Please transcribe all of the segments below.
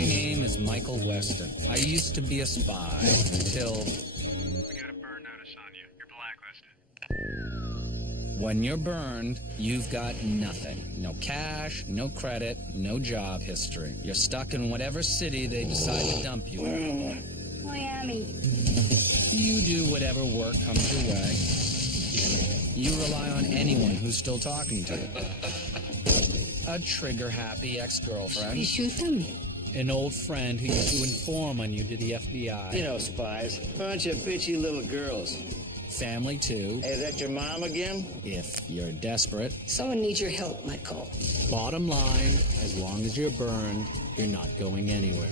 My name is Michael Weston. I used to be a spy until... We got a burn notice on you. You're blacklisted. When you're burned, you've got nothing. No cash, no credit, no job history. You're stuck in whatever city they decide to dump you in. Miami. You do whatever work comes your way. You rely on anyone who's still talking to you. A trigger-happy ex-girlfriend. You shoot them? An old friend who used to inform on you to the FBI. You know, spies. Bunch of bitchy little girls. Family, too. Hey, is that your mom again? If you're desperate. Someone needs your help, Michael. Bottom line, as long as you're burned, you're not going anywhere.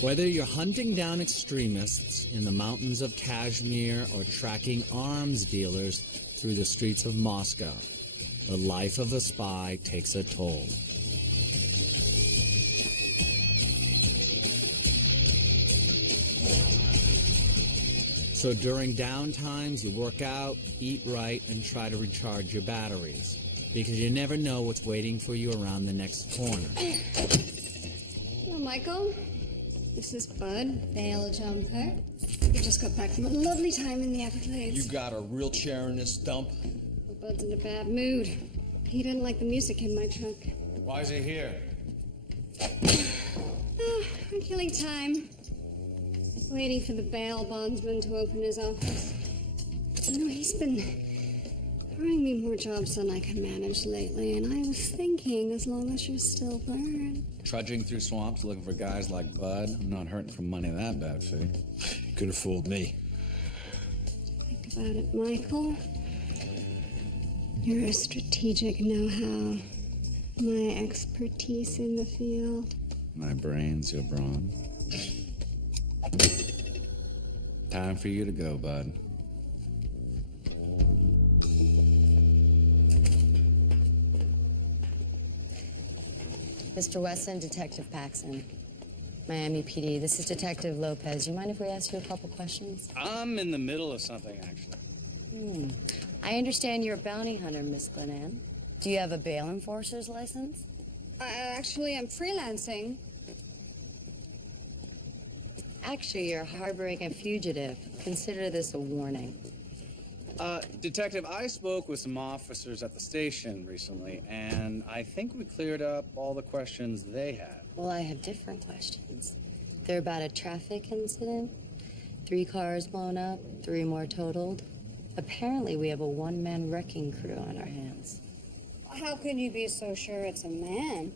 Whether you're hunting down extremists in the mountains of Kashmir or tracking arms dealers through the streets of Moscow, the life of a spy takes a toll. So during downtimes, you work out, eat right, and try to recharge your batteries, because you never know what's waiting for you around the next corner. Hello, Michael. This is Bud, Veil Jumper. We just got back from a lovely time in the Everglades. You got a real chair in this dump? Well, Bud's in a bad mood. He didn't like the music in my truck. Why is he here? We're killing time. Waiting for the bail bondsman to open his office. You know, he's been throwing me more jobs than I can manage lately, and I was thinking, as long as you're still burned. Trudging through swamps looking for guys like Bud. I'm not hurting for money that bad, Fee. You could have fooled me. Think about it, Michael. Your strategic know-how. My expertise in the field. My brain's your brawn. Time for you to go, Bud. Mr. Weston, Detective Paxson. Miami PD. This is Detective Lopez. You mind if we ask you a couple questions? I'm in the middle of something, actually. I understand you're a bounty hunter, Miss Glenann. Do you have a bail enforcer's license? Actually, I'm freelancing. Actually, you're harboring a fugitive. Consider this a warning. Detective, I spoke with some officers at the station recently, and I think we cleared up all the questions they had. Well, I have different questions. They're about a traffic incident. 3 cars blown up, 3 more totaled. Apparently, we have a one-man wrecking crew on our hands. How can you be so sure it's a man?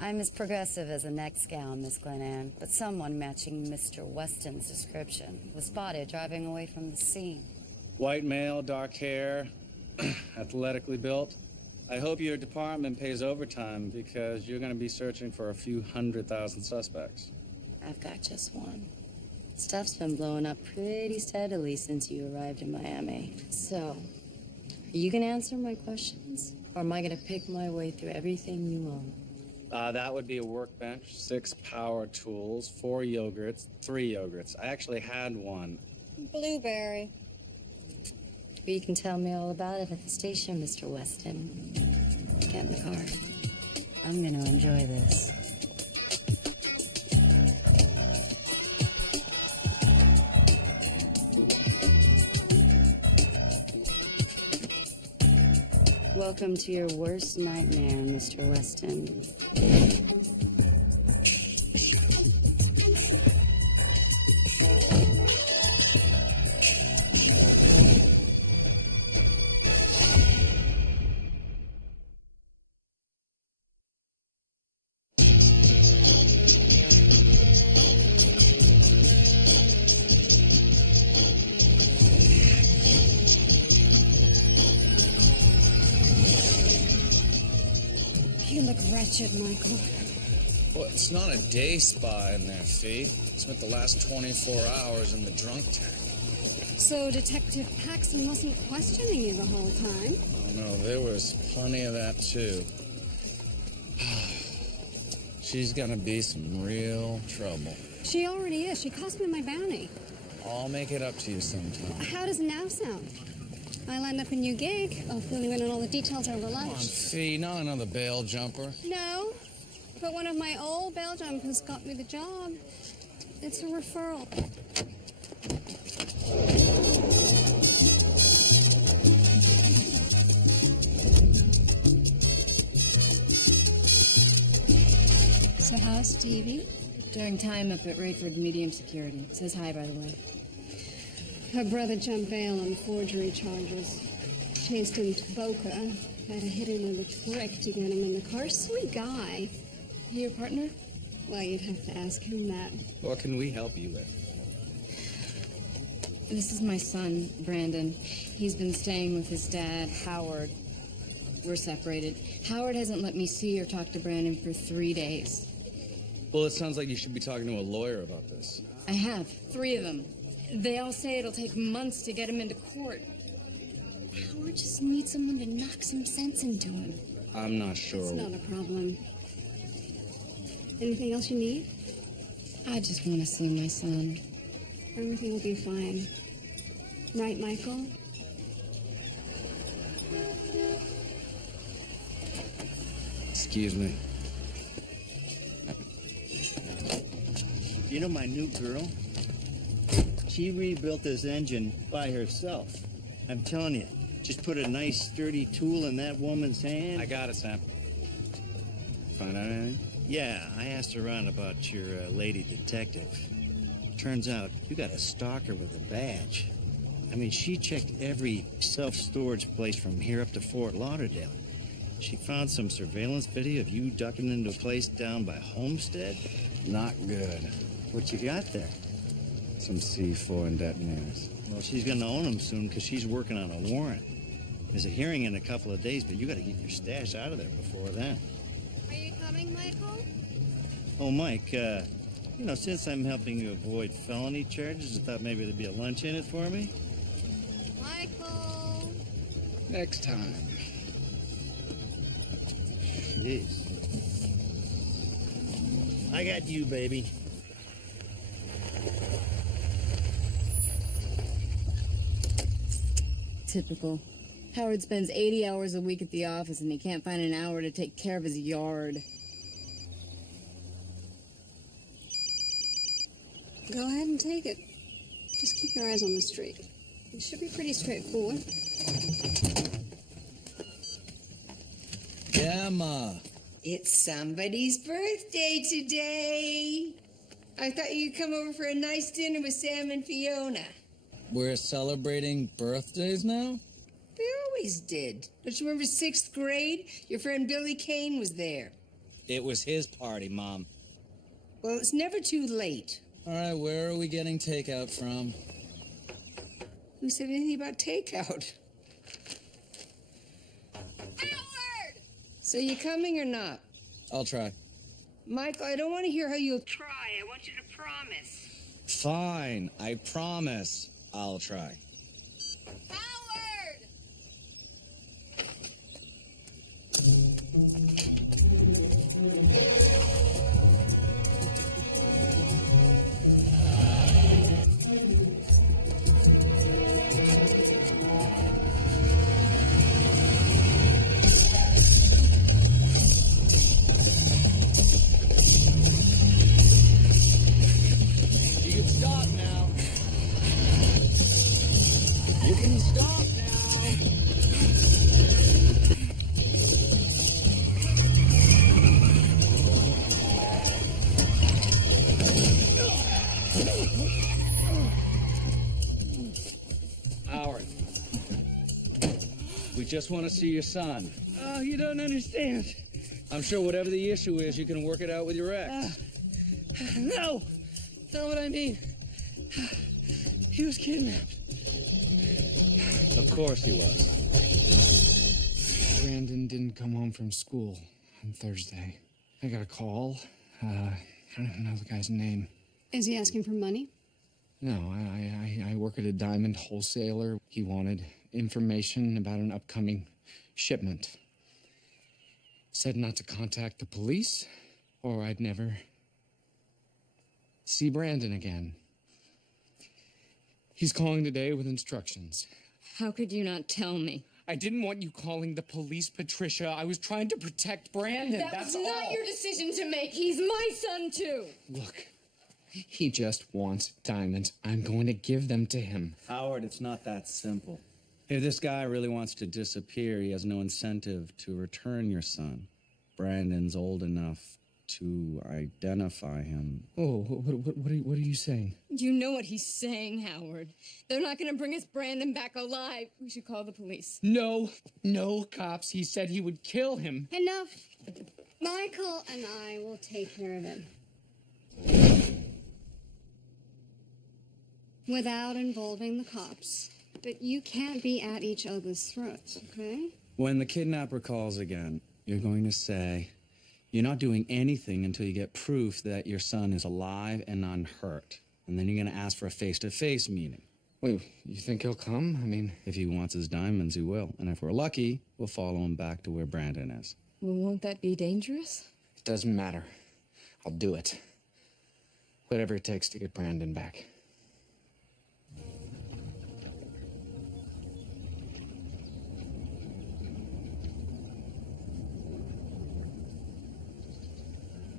I'm as progressive as a next gal, Miss Glenann, but someone matching Mr. Weston's description was spotted driving away from the scene. White male, dark hair, athletically built. I hope your department pays overtime because you're going to be searching for a few 100,000 suspects. I've got just one. Stuff's been blowing up pretty steadily since you arrived in Miami. So, are you going to answer my questions? Or am I going to pick my way through everything you own? That would be a workbench, 6 power tools, 4 yogurts, 3 yogurts. I actually had one. Blueberry. Well, you can tell me all about it at the station, Mr. Weston. Get in the car. I'm going to enjoy this. Welcome to your worst nightmare, Mr. Weston. You look wretched, Michael. Well, it's not a day spy in there, Fee. Spent the last 24 hours in the drunk tank. So Detective Paxson wasn't questioning you the whole time? Oh, no, there was plenty of that, too. She's gonna be some real trouble. She already is. She cost me my bounty. I'll make it up to you sometime. How does now sound? I lined up a new gig. I'll fill you in on all the details over Come on, lunch. Fee, not another bail jumper. No, but one of my old bail jumpers got me the job. It's a referral. So how's Stevie? Doing time up at Rayford Medium Security. Says hi, by the way. Her brother jumped bail on forgery charges. Chased him to Boca. Had to hit him with a trick to get him in the car. Sweet guy. Your partner? Well, you'd have to ask him that. What can we help you with? This is my son, Brandon. He's been staying with his dad, Howard. We're separated. Howard hasn't let me see or talk to Brandon for 3 days. Well, it sounds like you should be talking to a lawyer about this. I have 3 of them. They all say it'll take months to get him into court. Howard just needs someone to knock some sense into him. I'm not sure. It's not a problem. Anything else you need? I just want to see my son. Everything will be fine. Right, Michael? Excuse me. You know my new girl? She rebuilt this engine by herself. I'm telling you, just put a nice sturdy tool in that woman's hand. I got it, Sam. Find out anything? Yeah, I asked around about your lady detective. Turns out you got a stalker with a badge. I mean, she checked every self-storage place from here up to Fort Lauderdale. She found some surveillance video of you ducking into a place down by Homestead. Not good. What you got there? Some C4 and detonators. Well, she's gonna own them soon because she's working on a warrant. There's a hearing in a couple of days, but you gotta get your stash out of there before then. Are you coming, Michael? Oh, Mike, you know, since I'm helping you avoid felony charges, I thought maybe there'd be a lunch in it for me. Michael! Next time. Jeez. I got you, baby. Typical. Howard spends 80 hours a week at the office and he can't find an hour to take care of his yard. Go ahead and take it. Just keep your eyes on the street. It should be pretty straightforward. Yeah, Ma. It's somebody's birthday today. I thought you'd come over for a nice dinner with Sam and Fiona. We're celebrating birthdays now? They always did. Don't you remember 6th grade? Your friend Billy Kane was there. It was his party, Mom. Well, it's never too late. All right, where are we getting takeout from? Who said anything about takeout? Howard! So you coming or not? I'll try. Michael, I don't want to hear how you'll try. I want you to promise. Fine, I promise I'll try. Howard! You can stop now. You can stop now. Howard, we just want to see your son. Oh, you don't understand. I'm sure whatever the issue is, you can work it out with your ex. No! That's not what I mean. He was kidnapped. Of course he was. Brandon didn't come home from school on Thursday. I got a call. I don't even know the guy's name. Is he asking for money? No, I work at a diamond wholesaler. He wanted information about an upcoming shipment. Said not to contact the police or I'd never see Brandon again. He's calling today with instructions. How could you not tell me? I didn't want you calling the police, Patricia. I was trying to protect Brandon. That's That's all. not your decision to make. He's my son, too. Look, he just wants diamonds. I'm going to give them to him. Howard, it's not that simple. If this guy really wants to disappear, he has no incentive to return your son. Brandon's old enough to identify him. Oh, what are you saying? You know what he's saying, Howard. They're not going to bring us Brandon back alive. We should call the police. No cops. He said he would kill him. Enough. Michael and I will take care of him. Without involving the cops. But you can't be at each other's throats, okay? When the kidnapper calls again, you're going to say, you're not doing anything until you get proof that your son is alive and unhurt. And then you're going to ask for a face-to-face meeting. Wait, you think he'll come? I mean... If he wants his diamonds, he will. And if we're lucky, we'll follow him back to where Brandon is. Well, won't that be dangerous? It doesn't matter. I'll do it. Whatever it takes to get Brandon back.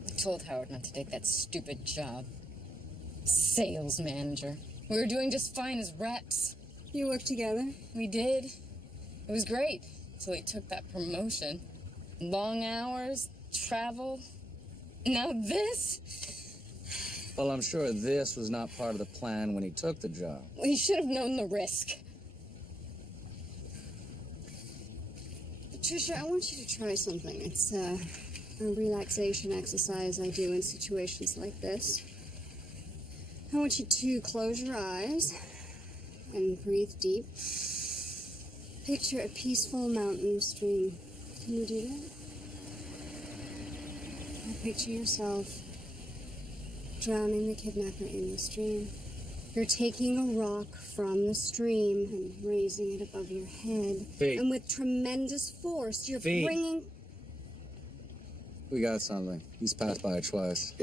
I told Howard not to take that stupid job. Sales manager. We were doing just fine as reps. You work together? We did. It was great. Until he took that promotion. Long hours, travel. Now this? Well, I'm sure this was not part of the plan when he took the job. Well, he should have known the risk. Patricia, I want you to try something. It's a relaxation exercise I do in situations like this. I want you to close your eyes and breathe deep. Picture a peaceful mountain stream. Can you do that? Now picture yourself drowning the kidnapper in the stream. You're taking a rock from the stream and raising it above your head. Fee. And with tremendous force, you're Fee. bringing... We got something. He's passed by it twice.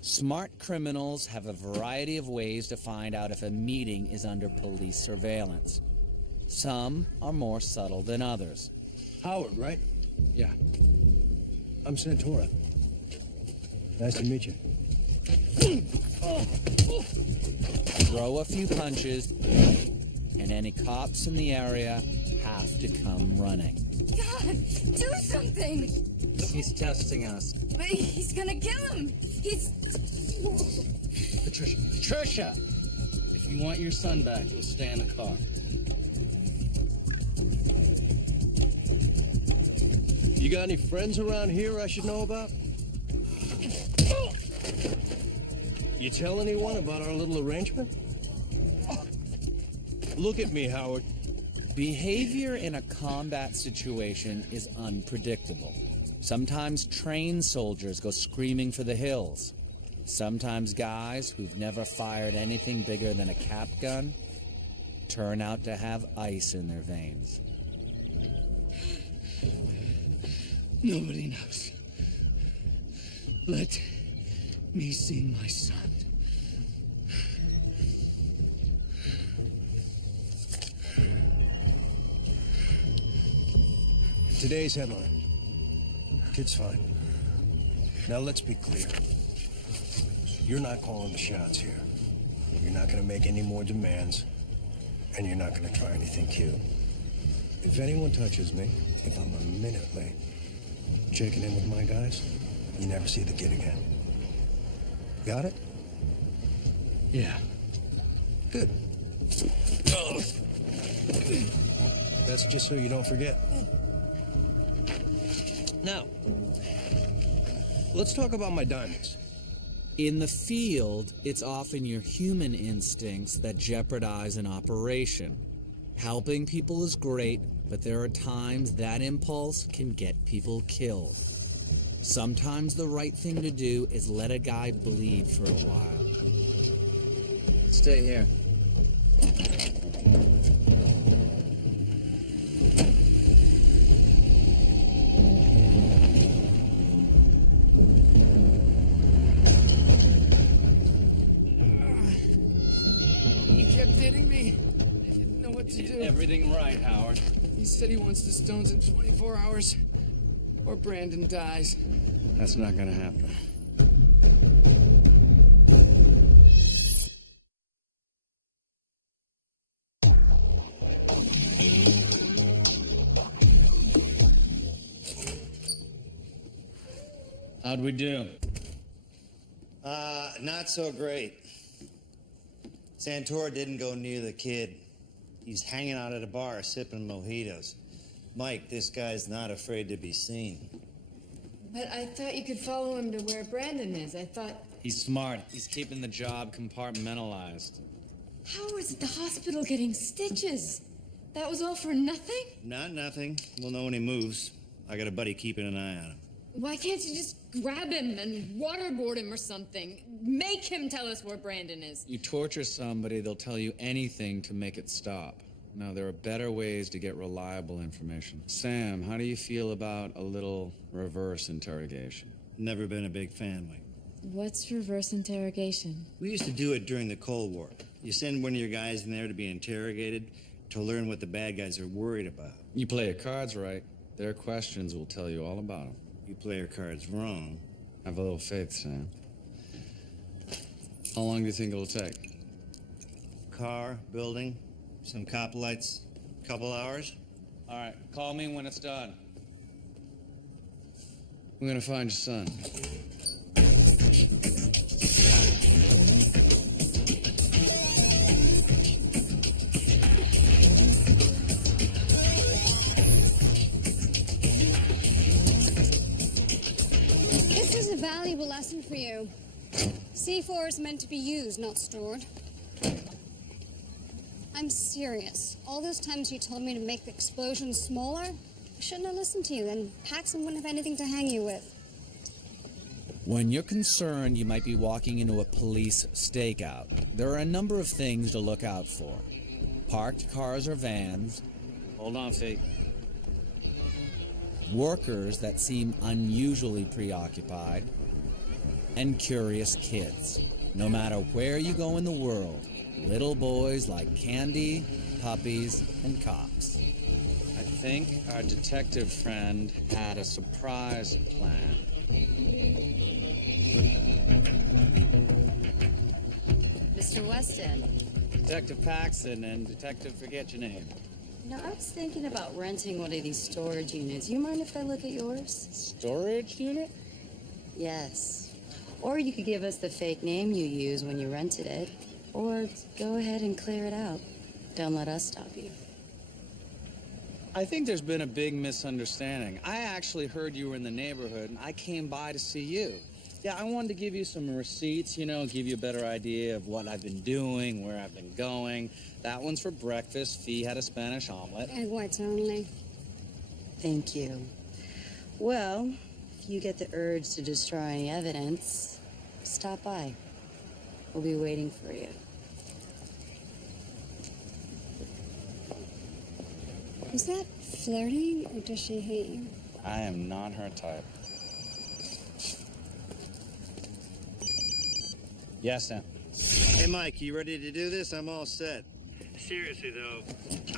Smart criminals have a variety of ways to find out if a meeting is under police surveillance. Some are more subtle than others. Howard, right? Yeah. I'm Santora. Nice to meet you. Throw a few punches, and any cops in the area have to come running. God, do something! He's testing us. But he's gonna kill him! He's... Patricia! Patricia! If you want your son back, you'll stay in the car. You got any friends around here I should know about? You tell anyone about our little arrangement? Look at me, Howard. Behavior in a combat situation is unpredictable. Sometimes trained soldiers go screaming for the hills. Sometimes guys who've never fired anything bigger than a cap gun turn out to have ice in their veins. Nobody knows. Let me see my son. Today's headline. Kid's fine. Now let's be clear. You're not calling the shots here. You're not gonna make any more demands. And you're not gonna try anything cute. If anyone touches me, if I'm a minute late, checking in with my guys, you never see the kid again. Got it? Yeah. Good. That's just so you don't forget. Now, let's talk about my diamonds. In the field, it's often your human instincts that jeopardize an operation. Helping people is great, but there are times that impulse can get people killed. Sometimes the right thing to do is let a guy bleed for a while. Stay here. kept hitting me. I didn't know what to do. Everything right, Howard. He said he wants the stones in 24 hours, or Brandon dies. That's not gonna happen. How'd we do? Not so great. Santora didn't go near the kid. He's hanging out at a bar sipping mojitos. Mike, this guy's not afraid to be seen. But I thought you could follow him to where Brandon is. I thought... He's smart. He's keeping the job compartmentalized. How was the hospital getting stitches? That was all for nothing? Not nothing. We'll know when he moves. I got a buddy keeping an eye on him. Why can't you just grab him and waterboard him or something? Make him tell us where Brandon is. You torture somebody, they'll tell you anything to make it stop. Now, there are better ways to get reliable information. Sam, how do you feel about a little reverse interrogation? Never been a big fan, Mike. What's reverse interrogation? We used to do it during the Cold War. You send one of your guys in there to be interrogated to learn what the bad guys are worried about. You play your cards right, their questions will tell you all about them. You play your cards wrong. Have a little faith, Sam. How long do you think it'll take? Car, building, some cop lights, couple hours. All right, call me when it's done. I'm gonna find your son. This is a valuable lesson for you. C4 is meant to be used, not stored. I'm serious. All those times you told me to make the explosion smaller, I shouldn't have listened to you. Then Paxton wouldn't have anything to hang you with. When you're concerned you might be walking into a police stakeout, there are a number of things to look out for. Parked cars or vans. Hold on, Fee. Workers that seem unusually preoccupied. And curious kids. No matter where you go in the world, little boys like candy, puppies, and cops. I think our detective friend had a surprise plan. Mr. Weston. Detective Paxton and Detective forget your name. You know, I was thinking about renting one of these storage units. You mind if I look at yours? Storage unit? Yes. Or you could give us the fake name you used when you rented it. Or go ahead and clear it out. Don't let us stop you. I think there's been a big misunderstanding. I actually heard you were in the neighborhood, and I came by to see you. Yeah, I wanted to give you some receipts, you know, give you a better idea of what I've been doing, where I've been going. That one's for breakfast. Fee had a Spanish omelet. Egg whites only. Thank you. Well, if you get the urge to destroy any evidence, stop by. We'll be waiting for you. Is that flirting, or does she hate you? I am not her type. Yes, Sam. Hey, Mike, you ready to do this? I'm all set. Seriously, though,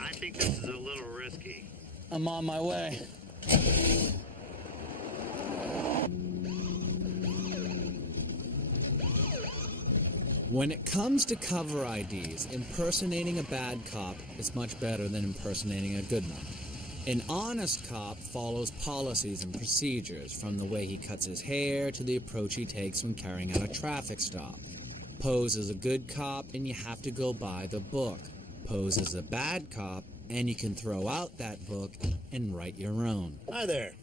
I think this is a little risky. I'm on my way. When it comes to cover IDs, impersonating a bad cop is much better than impersonating a good one. An honest cop follows policies and procedures, from the way he cuts his hair to the approach he takes when carrying out a traffic stop. Pose as a good cop and you have to go by the book. Pose as a bad cop and you can throw out that book and write your own. Hi there.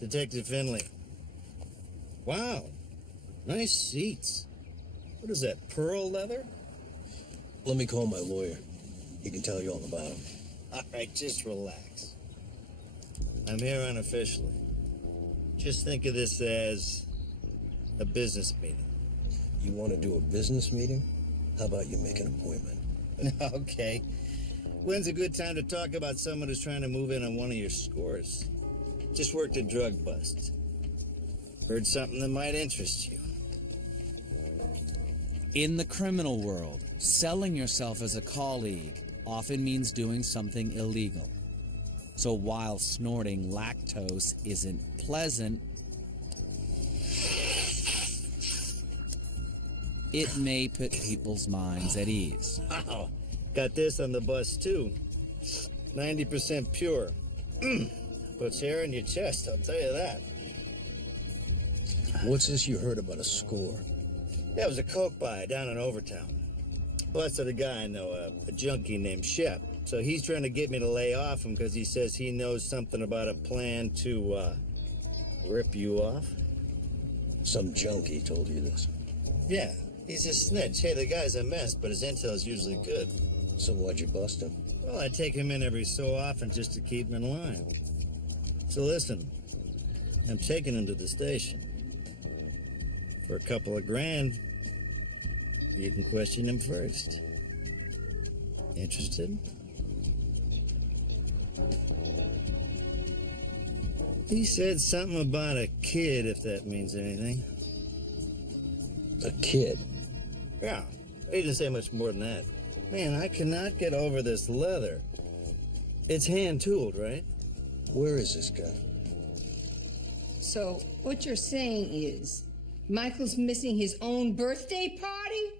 Detective Finley. Wow. Nice seats. What is that, pearl leather? Let me call my lawyer. He can tell you all about him. All right, just relax. I'm here unofficially. Just think of this as a business meeting. You want to do a business meeting? How about you make an appointment? Okay. When's a good time to talk about someone who's trying to move in on one of your scores? Just worked a drug bust. Heard something that might interest you. In the criminal world, selling yourself as a colleague often means doing something illegal. So while snorting lactose isn't pleasant, it may put people's minds at ease. Wow. Got this on the bus, too. 90% pure. Puts hair in your chest, I'll tell you that. What's this you heard about a score? Yeah, it was a coke buy down in Overtown. Busted a guy I know, a junkie named Shep. So he's trying to get me to lay off him because he says he knows something about a plan to, rip you off. Some junkie told you this. Yeah, he's a snitch. Hey, the guy's a mess, but his intel's usually good. So why'd you bust him? Well, I take him in every so often just to keep him in line. So listen, I'm taking him to the station. For a couple of grand, you can question him first. Interested? He said something about a kid, if that means anything. A kid? Yeah, he didn't say much more than that. Man, I cannot get over this leather. It's hand-tooled, right? Where is this guy? So, what you're saying is, Michael's missing his own birthday party?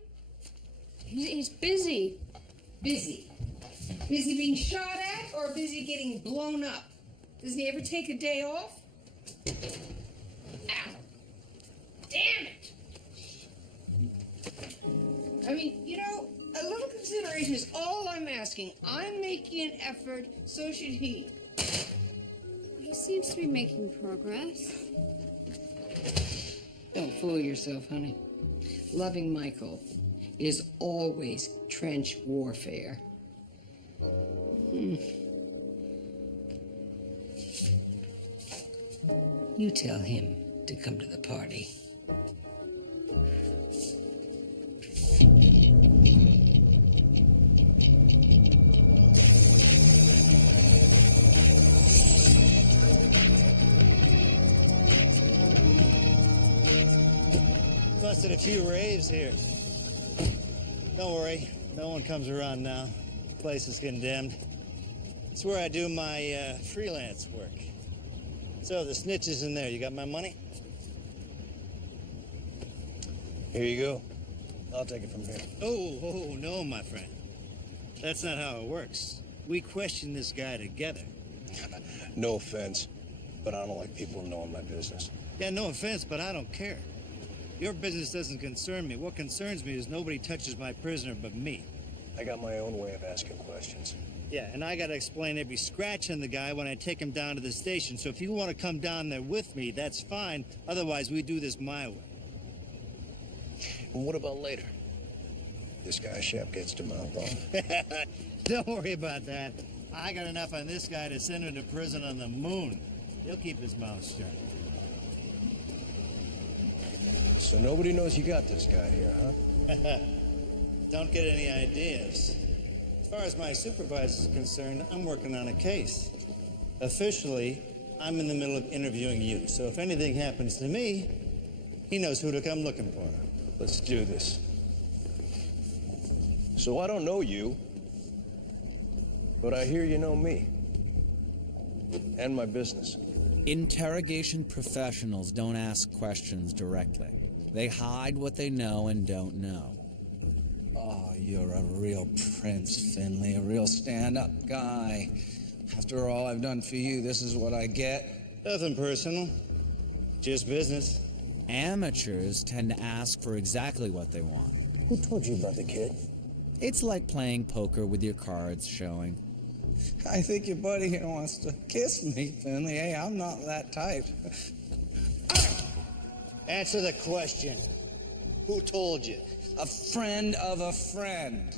He's busy. Busy. Busy being shot at or busy getting blown up? Doesn't he ever take a day off? Ow. Damn it! I mean, you know, a little consideration is all I'm asking. I'm making an effort, so should he. He seems to be making progress. Don't fool yourself, honey. Loving Michael is always trench warfare. You tell him to come to the party. Busted a few raves here. Don't worry, no one comes around now. The place is condemned. It's where I do my freelance work. So the snitch is in there. You got my money? Here you go. I'll take it from here. Oh, no, my friend. That's not how it works. We question this guy together. No offense, but I don't like people knowing my business. Yeah, no offense, but I don't care. Your business doesn't concern me. What concerns me is nobody touches my prisoner but me. I got my own way of asking questions. Yeah, and I gotta explain every scratch on the guy when I take him down to the station. So if you want to come down there with me, that's fine. Otherwise, we do this my way. And what about later? This guy Shep gets to mouth off. Don't worry about that. I got enough on this guy to send him to prison on the moon. He'll keep his mouth shut. So nobody knows you got this guy here, huh? Don't get any ideas. As far as my supervisor's concerned, I'm working on a case. Officially, I'm in the middle of interviewing you. So if anything happens to me, he knows who to come looking for. Let's do this. So I don't know you, but I hear you know me. And my business. Interrogation professionals don't ask questions directly. They hide what they know and don't know. Oh, you're a real prince, Finley, a real stand-up guy. After all I've done for you, this is what I get. Nothing personal. Just business. Amateurs tend to ask for exactly what they want. Who told you about the kid? It's like playing poker with your cards showing. I think your buddy here wants to kiss me, Finley. Hey, I'm not that type. Answer the question. Who told you? A friend of a friend.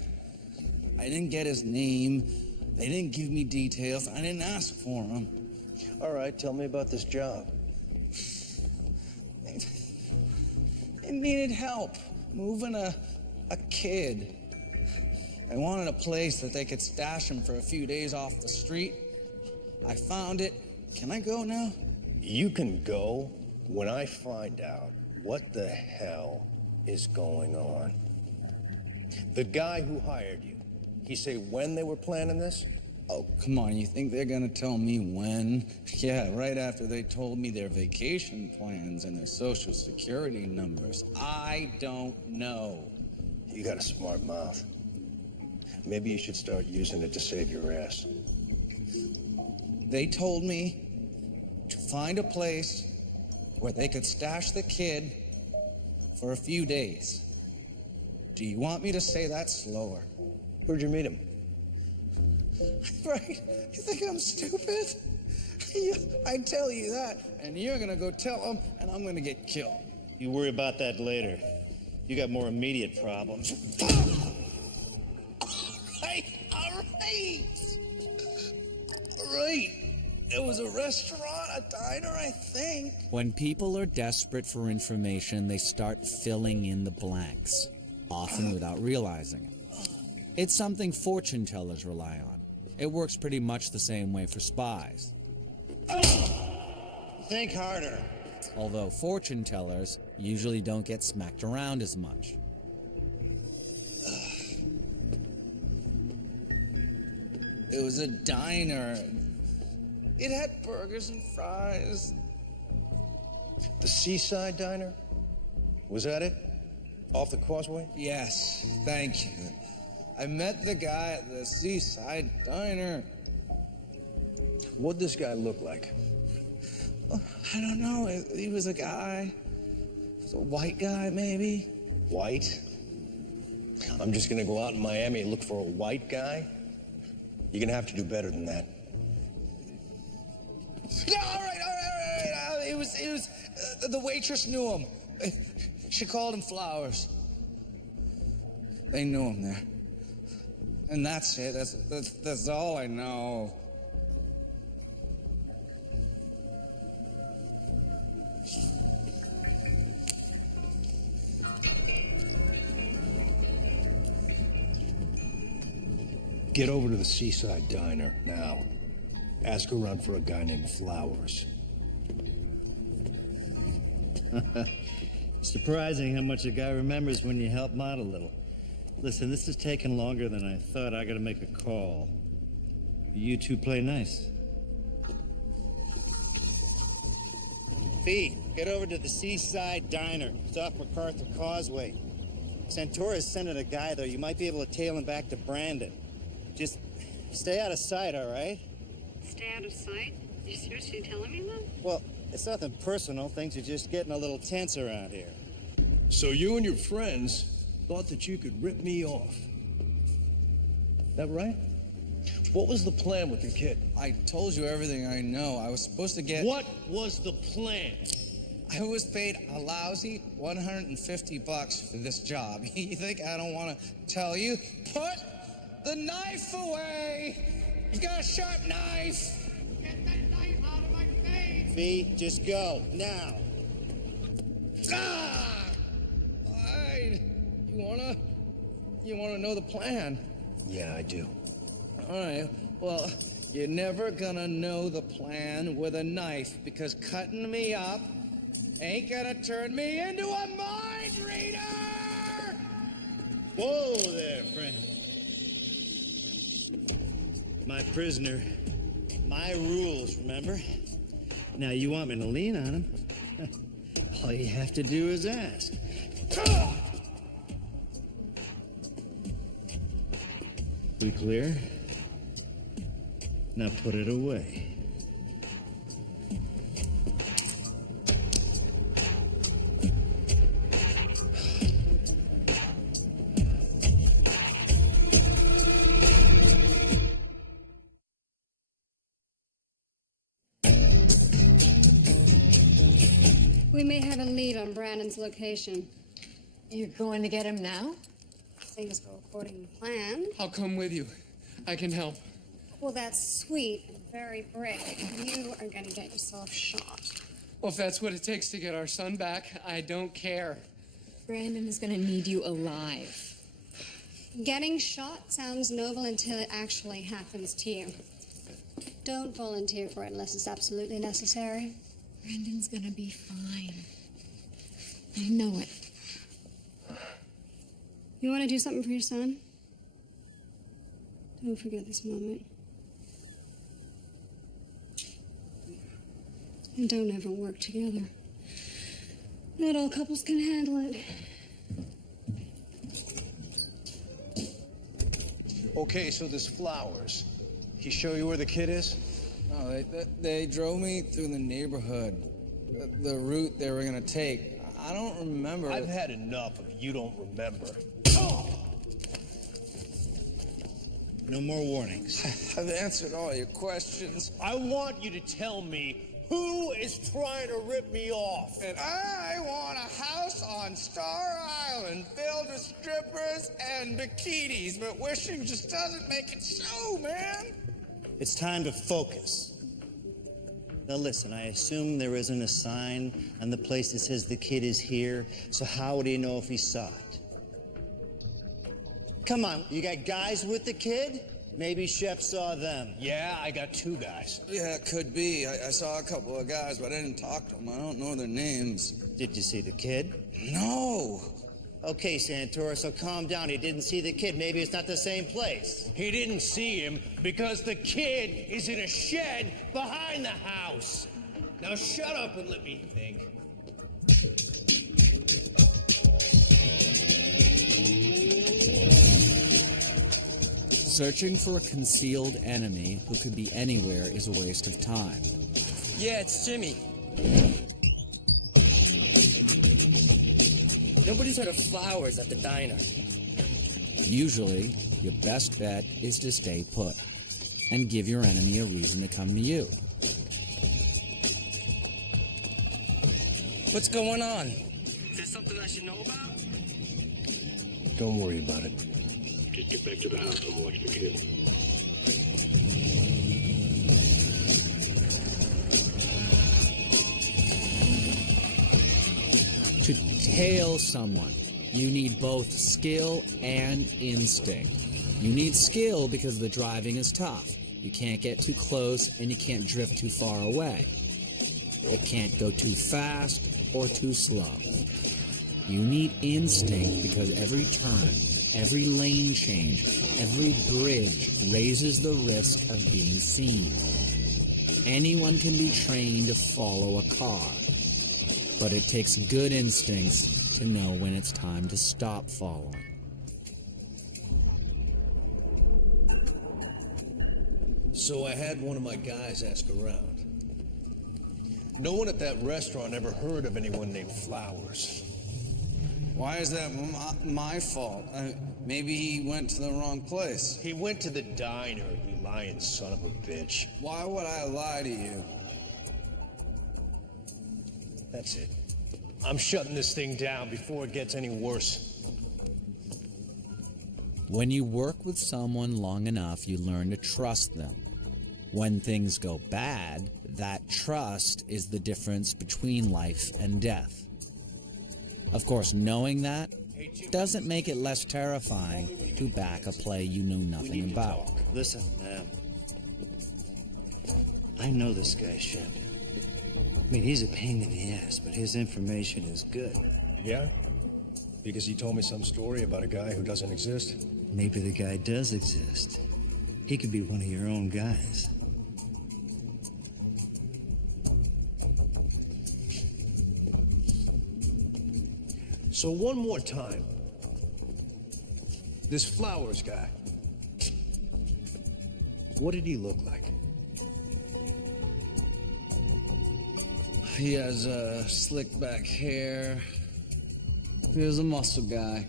I didn't get his name. They didn't give me details. I didn't ask for him. All right, tell me about this job. They needed help moving a kid. I wanted a place that they could stash him for a few days off the street. I found it. Can I go now? You can go when I find out what the hell is going on. The guy who hired you, he say when they were planning this? Oh, come on, you think they're gonna tell me when? Yeah, right after they told me their vacation plans and their social security numbers. I don't know. You got a smart mouth. Maybe you should start using it to save your ass. They told me to find a place where they could stash the kid for a few days. Do you want me to say that slower? Where'd you meet him? Right? You think I'm stupid? I tell you that, and you're gonna go tell them, and I'm gonna get killed. You worry about that later. You got more immediate problems. All right. It was a restaurant, a diner, I think. When people are desperate for information, they start filling in the blanks, often without realizing it. It's something fortune tellers rely on. It works pretty much the same way for spies. Think harder. Although fortune tellers usually don't get smacked around as much. It was a diner. It had burgers and fries. The Seaside Diner? Was that it? Off the causeway? Yes, thank you. I met the guy at the Seaside Diner. What'd this guy look like? Oh, I don't know. He was a guy. He was a white guy, maybe. White? I'm just gonna go out in Miami and look for a white guy? You're gonna have to do better than that. No, all right. It was the waitress knew him. She called him Flowers. They knew him there. And that's it. That's all I know. Get over to the Seaside Diner now. Ask around for a guy named Flowers. Surprising how much a guy remembers when you help him out a little. Listen, this is taking longer than I thought. I gotta make a call. You two play nice. Fee, get over to the Seaside Diner. It's off MacArthur Causeway. Santora's sending a guy there. You might be able to tail him back to Brandon. Just stay out of sight, all right? Stay out of sight? You seriously telling me that? Well, it's nothing personal. Things are just getting a little tense around here. So you and your friends thought that you could rip me off. That right? What was the plan with your kid? I told you everything I know. I was supposed to get... What was the plan? I was paid a lousy $150 for this job. You think I don't want to tell you? Put the knife away! He's got a sharp knife! Get that knife out of my face! Fee, just go, now. Ah! You wanna know the plan? Yeah, I do. All right, well, you're never gonna know the plan with a knife because cutting me up ain't gonna turn me into a mind reader! Whoa there, friend. My prisoner, my rules, remember? Now, you want me to lean on him? All you have to do is ask. We clear? Now put it away. We may have a lead on Brandon's location. You're going to get him now? Things go according to plan. I'll come with you. I can help. Well, that's sweet and very brave. You are going to get yourself shot. Well, if that's what it takes to get our son back, I don't care. Brandon is going to need you alive. Getting shot sounds noble until it actually happens to you. Don't volunteer for it unless it's absolutely necessary. Brandon's going to be fine. I know it. You want to do something for your son? Don't forget this moment. And don't ever work together. Not all couples can handle it. Okay, so this Flowers. He show you where the kid is? No, they drove me through the neighborhood. The route they were gonna take. I don't remember. I've had enough of you don't remember. No more warnings. I've answered all your questions. I want you to tell me who is trying to rip me off. And I want a house on Star Island filled with strippers and bikinis, but wishing just doesn't make it so, man. It's time to focus. Now listen, I assume there isn't a sign on the place that says the kid is here, so how would he know if he saw it? Come on, you got guys with the kid? Maybe Chef saw them. Yeah, I got 2 guys. Yeah, it could be. I saw a couple of guys, but I didn't talk to them. I don't know their names. Did you see the kid? No. Okay, Santora, so calm down. He didn't see the kid. Maybe it's not the same place. He didn't see him because the kid is in a shed behind the house. Now shut up and let me think. Searching for a concealed enemy who could be anywhere is a waste of time. Yeah, it's Jimmy. Nobody's heard of Flowers at the diner. Usually, your best bet is to stay put and give your enemy a reason to come to you. What's going on? Is there something I should know about? Don't worry about it. Just get back to the house and watch the kid. To tail someone, you need both skill and instinct. You need skill because the driving is tough. You can't get too close and you can't drift too far away. It can't go too fast or too slow. You need instinct because every turn, every lane change, every bridge raises the risk of being seen. Anyone can be trained to follow a car, but it takes good instincts to know when it's time to stop following. So I had one of my guys ask around. No one at that restaurant ever heard of anyone named Flowers. Why is that my fault? Maybe he went to the wrong place. He went to the diner, you lying son of a bitch. Why would I lie to you? That's it. I'm shutting this thing down before it gets any worse. When you work with someone long enough, you learn to trust them. When things go bad, that trust is the difference between life and death. Of course, knowing that doesn't make it less terrifying to back a play you know nothing about. Listen, I know this guy, Shep. I mean, he's a pain in the ass, but his information is good. Yeah? Because he told me some story about a guy who doesn't exist? Maybe the guy does exist. He could be one of your own guys. So one more time. This Flowers guy. What did he look like? He has slick back hair. He was a muscle guy.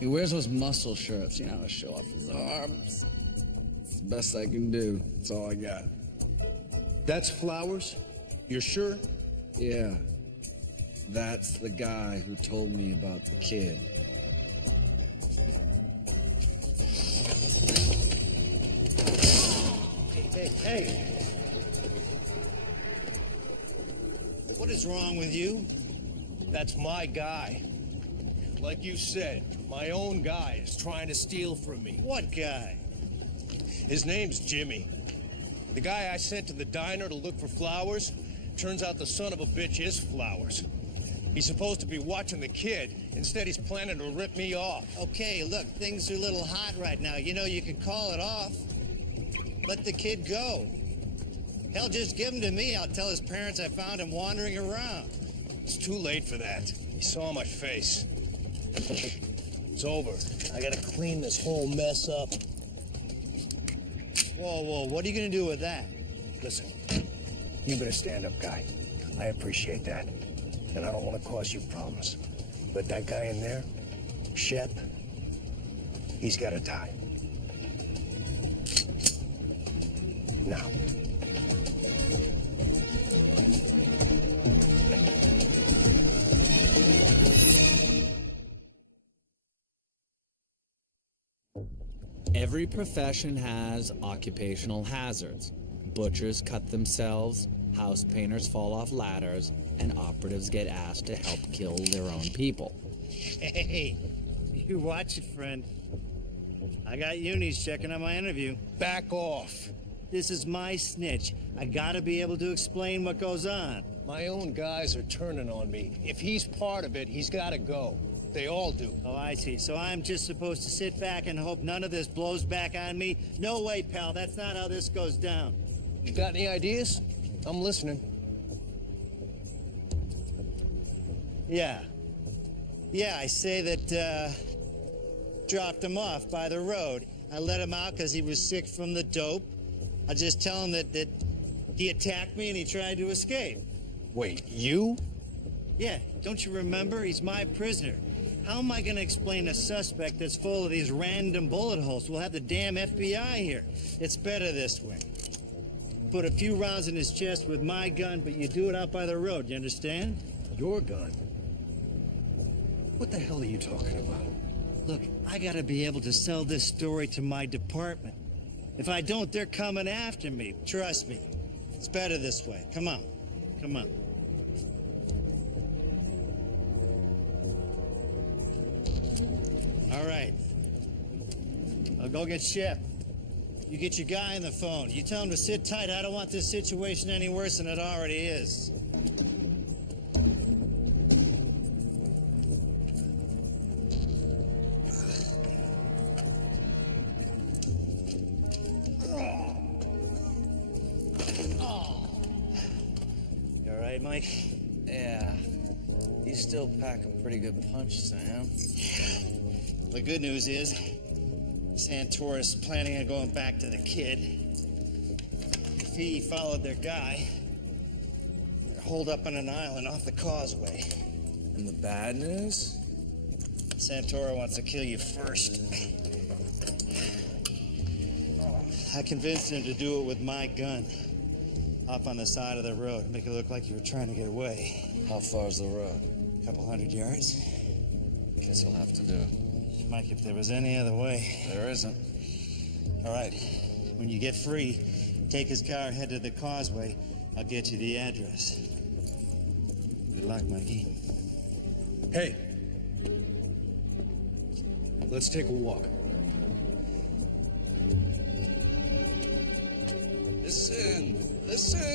He wears those muscle shirts, you know, to show off his arms. It's the best I can do. That's all I got. That's Flowers? You're sure? Yeah. That's the guy who told me about the kid. Hey! What is wrong with you? That's my guy. Like you said, my own guy is trying to steal from me. What guy? His name's Jimmy. The guy I sent to the diner to look for Flowers, turns out the son of a bitch is Flowers. He's supposed to be watching the kid. Instead, he's planning to rip me off. Okay, look, things are a little hot right now. You know, you can call it off. Let the kid go. Hell, just give him to me. I'll tell his parents I found him wandering around. It's too late for that. He saw my face. It's over. I gotta clean this whole mess up. Whoa, what are you gonna do with that? Listen, you've been a stand-up guy. I appreciate that. And I don't want to cause you problems. But that guy in there, Shep, he's gotta die. Now. Every profession has occupational hazards. Butchers cut themselves, house painters fall off ladders, and operatives get asked to help kill their own people. Hey, you watch it, friend. I got unis checking on my interview. Back off. This is my snitch. I gotta be able to explain what goes on. My own guys are turning on me. If he's part of it, he's gotta go. They all do. Oh, I see. So I'm just supposed to sit back and hope none of this blows back on me? No way, pal. That's not how this goes down. You got any ideas? I'm listening. Yeah, I say that, dropped him off by the road. I let him out because he was sick from the dope. I just tell him that he attacked me and he tried to escape. Wait, you? Yeah, don't you remember? He's my prisoner. How am I going to explain a suspect that's full of these random bullet holes? We'll have the damn FBI here. It's better this way. Put a few rounds in his chest with my gun, but you do it out by the road, you understand? Your gun? What the hell are you talking about? Look, I gotta be able to sell this story to my department. If I don't, they're coming after me. Trust me. It's better this way. Come on. Come on. All right. I'll go get Shep. You get your guy on the phone. You tell him to sit tight. I don't want this situation any worse than it already is. You all right, Mike? Yeah. You still pack a pretty good punch, Sam. The good news is, Santora's planning on going back to the kid. If he followed their guy, they're holed up on an island off the causeway. And the bad news? Santora wants to kill you first. I convinced him to do it with my gun. Up on the side of the road, make it look like you were trying to get away. How far's the road? A couple 100 yards. Guess we'll have to do it. Mike, if there was any other way. There isn't. All right. When you get free, take his car, head to the causeway. I'll get you the address. Good luck, Mikey. Hey. Let's take a walk. Listen,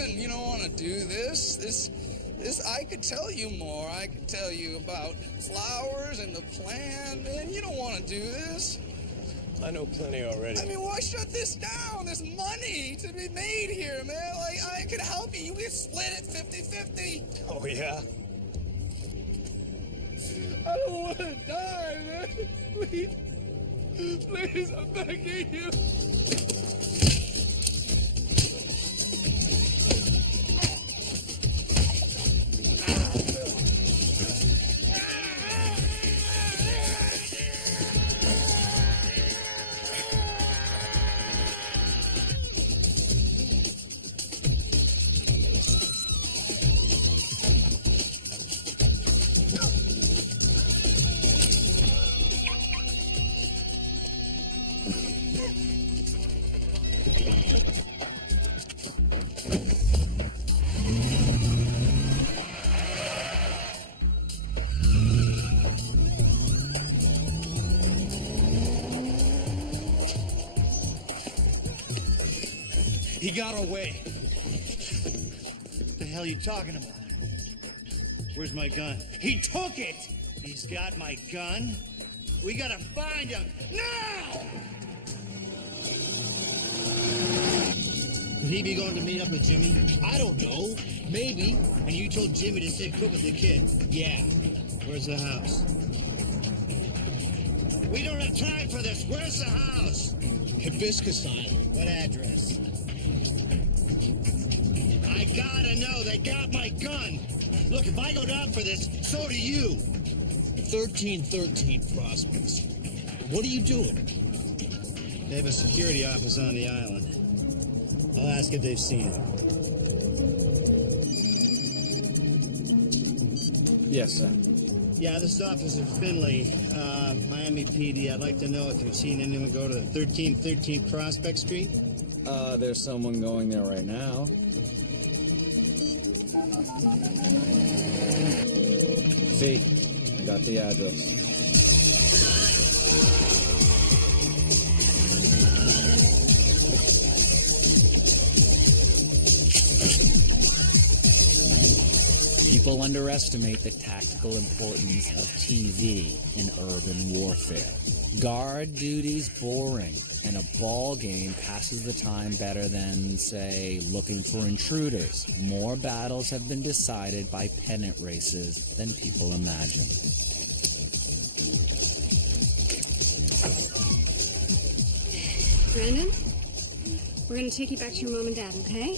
you don't want to do this. I could tell you more. I could tell you about flowers and the plan, man. You don't want to do this. I know plenty already. I mean, why shut this down? There's money to be made here, man. Like, I could help you. You get split it 50-50. Oh, yeah? I don't want to die, man. Please, I'm begging you. He got away. What the hell are you talking about? Where's my gun? He took it! He's got my gun. We gotta find him now! Could he be going to meet up with Jimmy? I don't know. Maybe. And you told Jimmy to stay put with the kid? Yeah. Where's the house? We don't have time for this. Where's the house? Hibiscus Island. What address? I gotta know. They got my gun. Look, if I go down for this, so do you. 1313 Prospects. What are you doing? They have a security office on the island. I'll ask if they've seen him. Yes, sir. Yeah, this is Officer Finley, Miami PD. I'd like to know if you've seen anyone go to the 1313 Prospect Street. There's someone going there right now. See, I got the address. People underestimate the tactical importance of TV in urban warfare. Guard duty's boring, and a ball game passes the time better than, say, looking for intruders. More battles have been decided by pennant races than people imagine. Brandon, we're gonna take you back to your mom and dad, okay?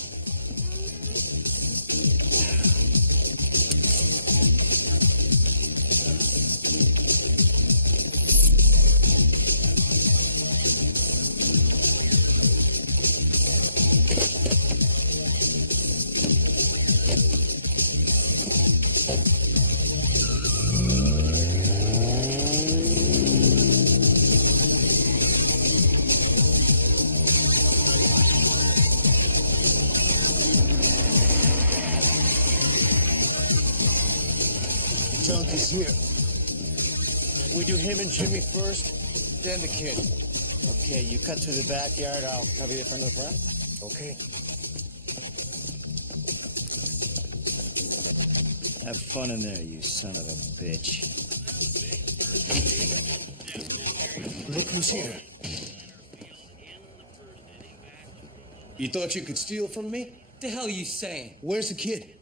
Junk is here. We do him and Jimmy first, then the kid. Okay, you cut through the backyard. I'll cover you from the front. Okay. Have fun in there, you son of a bitch. Look who's here. You thought you could steal from me? The hell you saying? Where's the kid?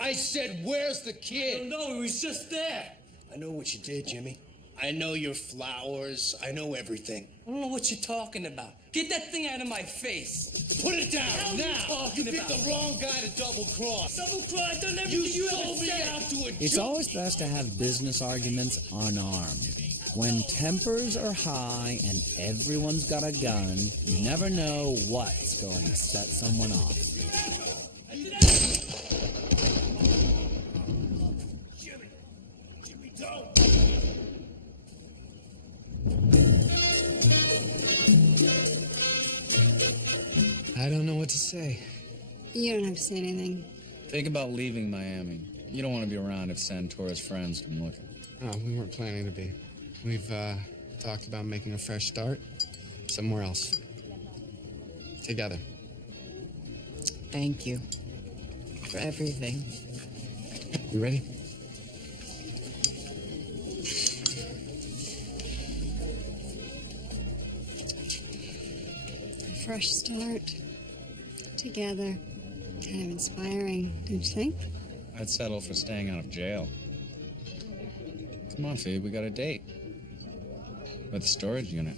I said, where's the kid? No, he was just there. I know what you did, Jimmy. I know your flowers. I know everything. I don't know what you're talking about. Get that thing out of my face. Put it down What the hell now. you You picked talking the wrong guy to double cross. Double cross. I've done everything you ever sold me said. out to a It's joke. always best to have business arguments unarmed. When tempers are high and everyone's got a gun, you never know what's going to set someone off. Jimmy, don't. I don't know what to say. You don't have to say anything. Think about leaving Miami. You don't want to be around if Santoro's friends come looking. Oh, we weren't planning to be. We've talked about making a fresh start somewhere else. Together. Thank you for everything. You ready? Fresh start. Together. Kind of inspiring, don't you think? I'd settle for staying out of jail. Come on, Phoebe, we got a date. With the storage unit.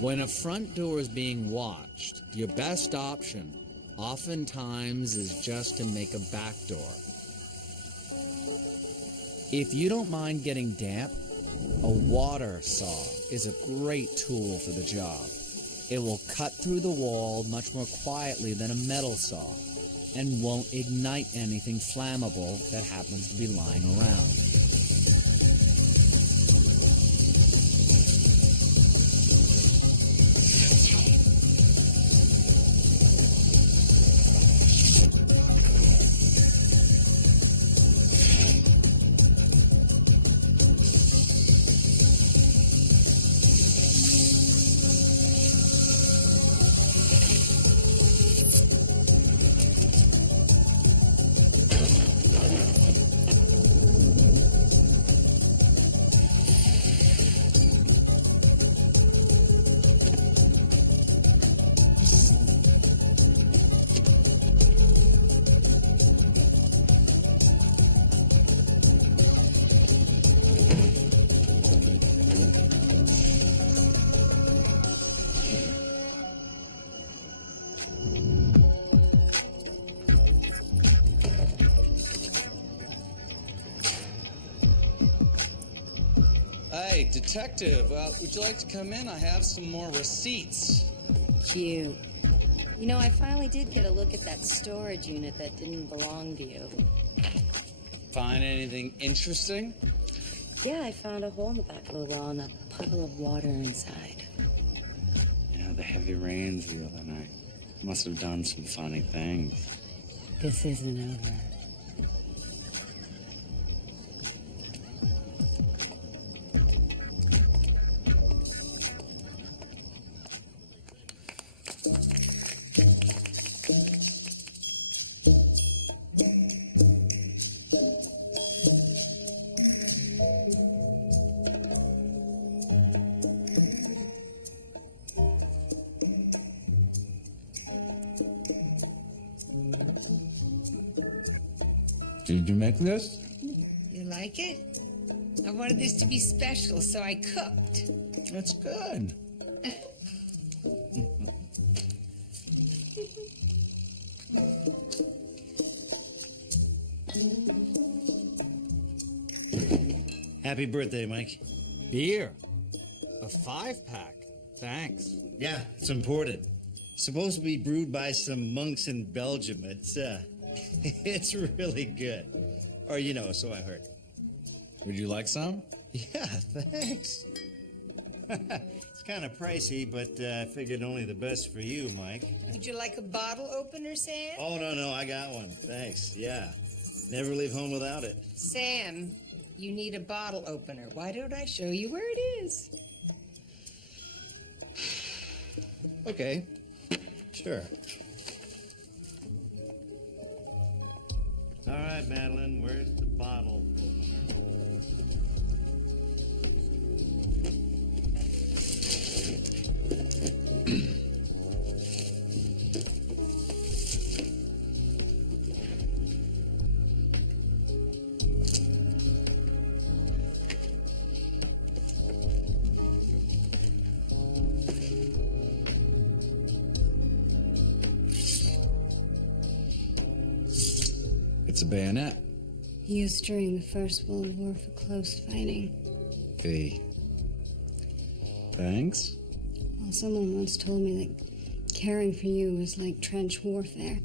When a front door is being watched, your best option oftentimes is just to make a back door. If you don't mind getting damp, a water saw is a great tool for the job. It will cut through the wall much more quietly than a metal saw and won't ignite anything flammable that happens to be lying around. Hi, detective. Would you like to come in? I have some more receipts. Cute. You know, I finally did get a look at that storage unit that didn't belong to you. Find anything interesting? Yeah, I found a hole in the back of the wall and a puddle of water inside. You know, the heavy rains the other night must have done some funny things. This isn't over. Did you make this? You like it? I wanted this to be special, so I cooked. That's good. Happy birthday, Mike. Beer. A 5-pack. Thanks. Yeah, it's imported. Supposed to be brewed by some monks in Belgium. It's really good. Or, you know, so I heard. Would you like some? Yeah, thanks. It's kind of pricey, but I figured only the best for you, Mike. Would you like a bottle opener, Sam? Oh, no, I got one. Thanks, yeah. Never leave home without it. Sam, you need a bottle opener. Why don't I show you where it is? Okay, sure. All right, Madeline, where's the bottle? It's a bayonet. Used during the First World War for close fighting. V. Thanks. Well, someone once told me that caring for you was like trench warfare.